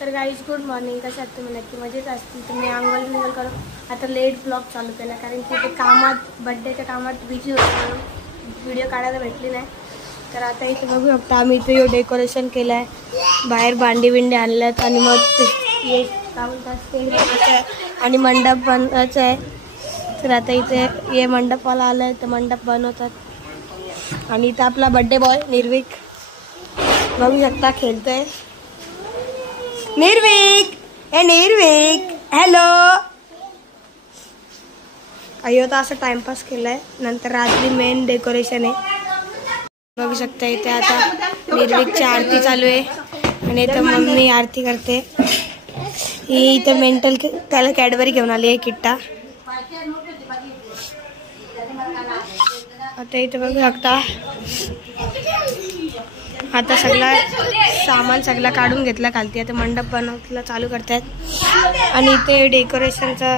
तर guys good morning. कशा आहात तुम्ही? नक्की मजेत असतील. तुम्ही अंघोळ करून आता लेट ब्लॉग चालू केला कारण की ते कामात बड्डेच्या कामात बिझी होतो म्हणून व्हिडिओ काढायला भेटली नाही. तर आता इथे बघू शकता आम्ही इथे डेकोरेशन केलं आहे. बाहेर भांडी बिंडी आणल्यात आणि मग ते स्टेज आहे आणि मंडप बनवायचं आहे. तर आता इथे हे मंडपाला आलं आहे तर मंडप बनवतात. आणि इथं आपला बड्डे बॉय निर्विक बघू शकता खेळतोय. निर्विक हे निर्विक हॅलो. अयो तर असं टाइमपास केलाय. नंतर रात्री मेन डेकोरेशन आहे. बघू शकता इथे आता निर्विकची आरती चालू आहे आणि इथं मम्मी आरती करते. ही इथे मेंटल त्याला कॅडबरी घेऊन आली आहे किट्टा. आता इथे बघू शकता आता सगळा सामान सगळा काढून घेतला खालती. आता मंडप बनवायला चालू करतात आणि इथे डेकोरेशनचा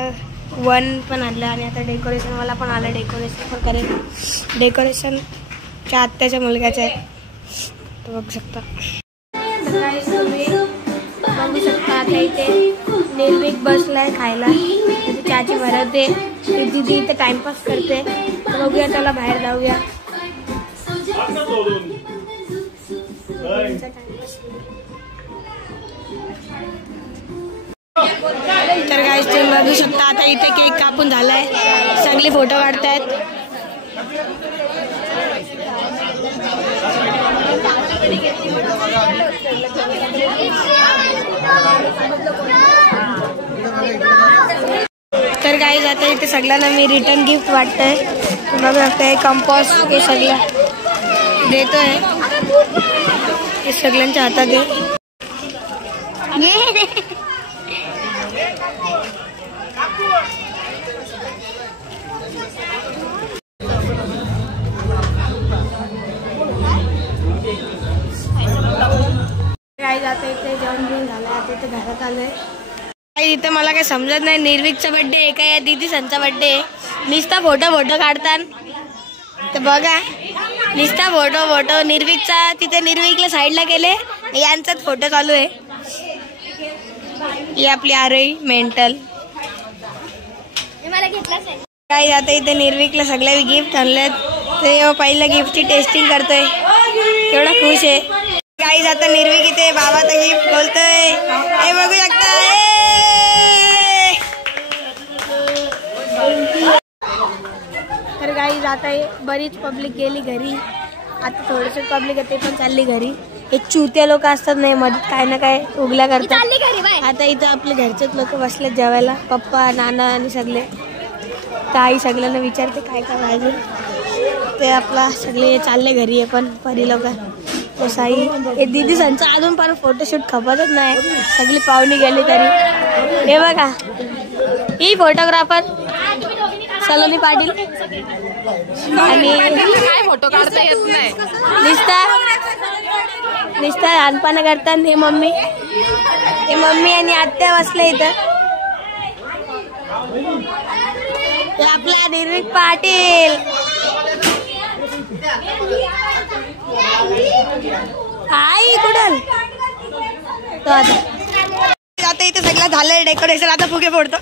वन पण आणलं आणि आता डेकोरेशनवाला पण आला. डेकोरेशन पण करेल. डेकोरेशनच्या आत्याच्या मुलग्याचं आहे. तर बघू शकता बघू शकता आता इथे निर्विक बसलाय खायला. चहाची भरत आहे. दीदी इथे टाइमपास करते. बघूया त्याला बाहेर जाऊया. तर गाईस तुम्ही बघू शकता आता इथे केक कापून झालाय. सगळे फोटो काढतायत. तर गाईस आता इथे सगळ्यांना मी रिटर्न गिफ्ट वाटतंय. बघू शकता कंपोस्ट हे सगळं देतोय. हे सगळ्यांच्या हातात आहे. गाईस आता इथे जेवण घेऊन झालंय. आता इथे घरात आलोय. इथे मला काही समजत नाही. निर्विकचा बर्थडे आहे का या दीदी संचा बर्थडे आहे. निस्ता फोटो काढतात. तर बघा निस्ता फोटो निर्विकचा. तिथे निर्विकला साईडला केले. यांचाच फोटो चालू आहे. ही आपली आरई मेंटल. काही आता इथे निर्विकला सगळ्या गिफ्ट आणलेत. ते पहिल्या गिफ्टची टेस्टिंग करतोय. एवढा खुश आहे. काही आता निर्विक इथे बाबाचा गिफ्ट बोलतोय. हे बघू शकता. तर गाईज आता बरीच पब्लिक गेली घरी. आता थोडेसे पब्लिक आहे ते पण चालली घरी. हे चुत्या लोक असतात नाही मध्येच काय ना काय उगल्या करतात. आता इथं आपले घरचेच लोक बसलेत जेवायला. पप्पा नाना आणि सगळे. ताई सगळ्यांना विचारते काय काय पाहिजे ते. आपला सगळे चालले घरी आहे पण परी लोक साई हे दीदी संचा अजून पण फोटोशूट खपतच नाही. सगळी पाहुणी गेली तरी. हे बघा ही फोटोग्राफर सलोनी पाटील आणि काय फोटो काढता येत नाही. निस्ता लहानपणा करतात. हे मम्मी आणि आत्या बसले इथं. हे आपला निर्विक पाटील. आई कुठल तो आता इथे सगळं झालंय डेकोरेशन. आता फुगे फोडतो.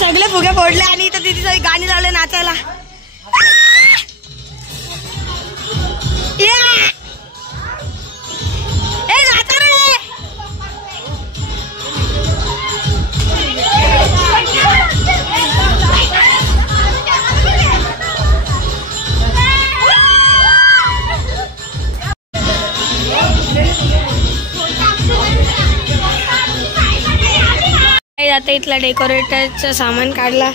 सगळे फुगे फोडले आणि इथं तिथे सगळी गाणी लावले नाचायला. आता इथला डेकोरेटरचं सामान काढला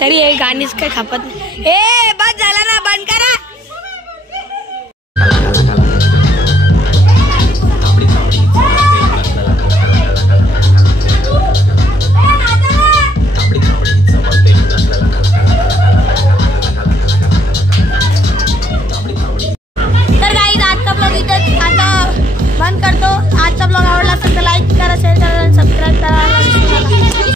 तरी हे गाणीच काय खापत नाही.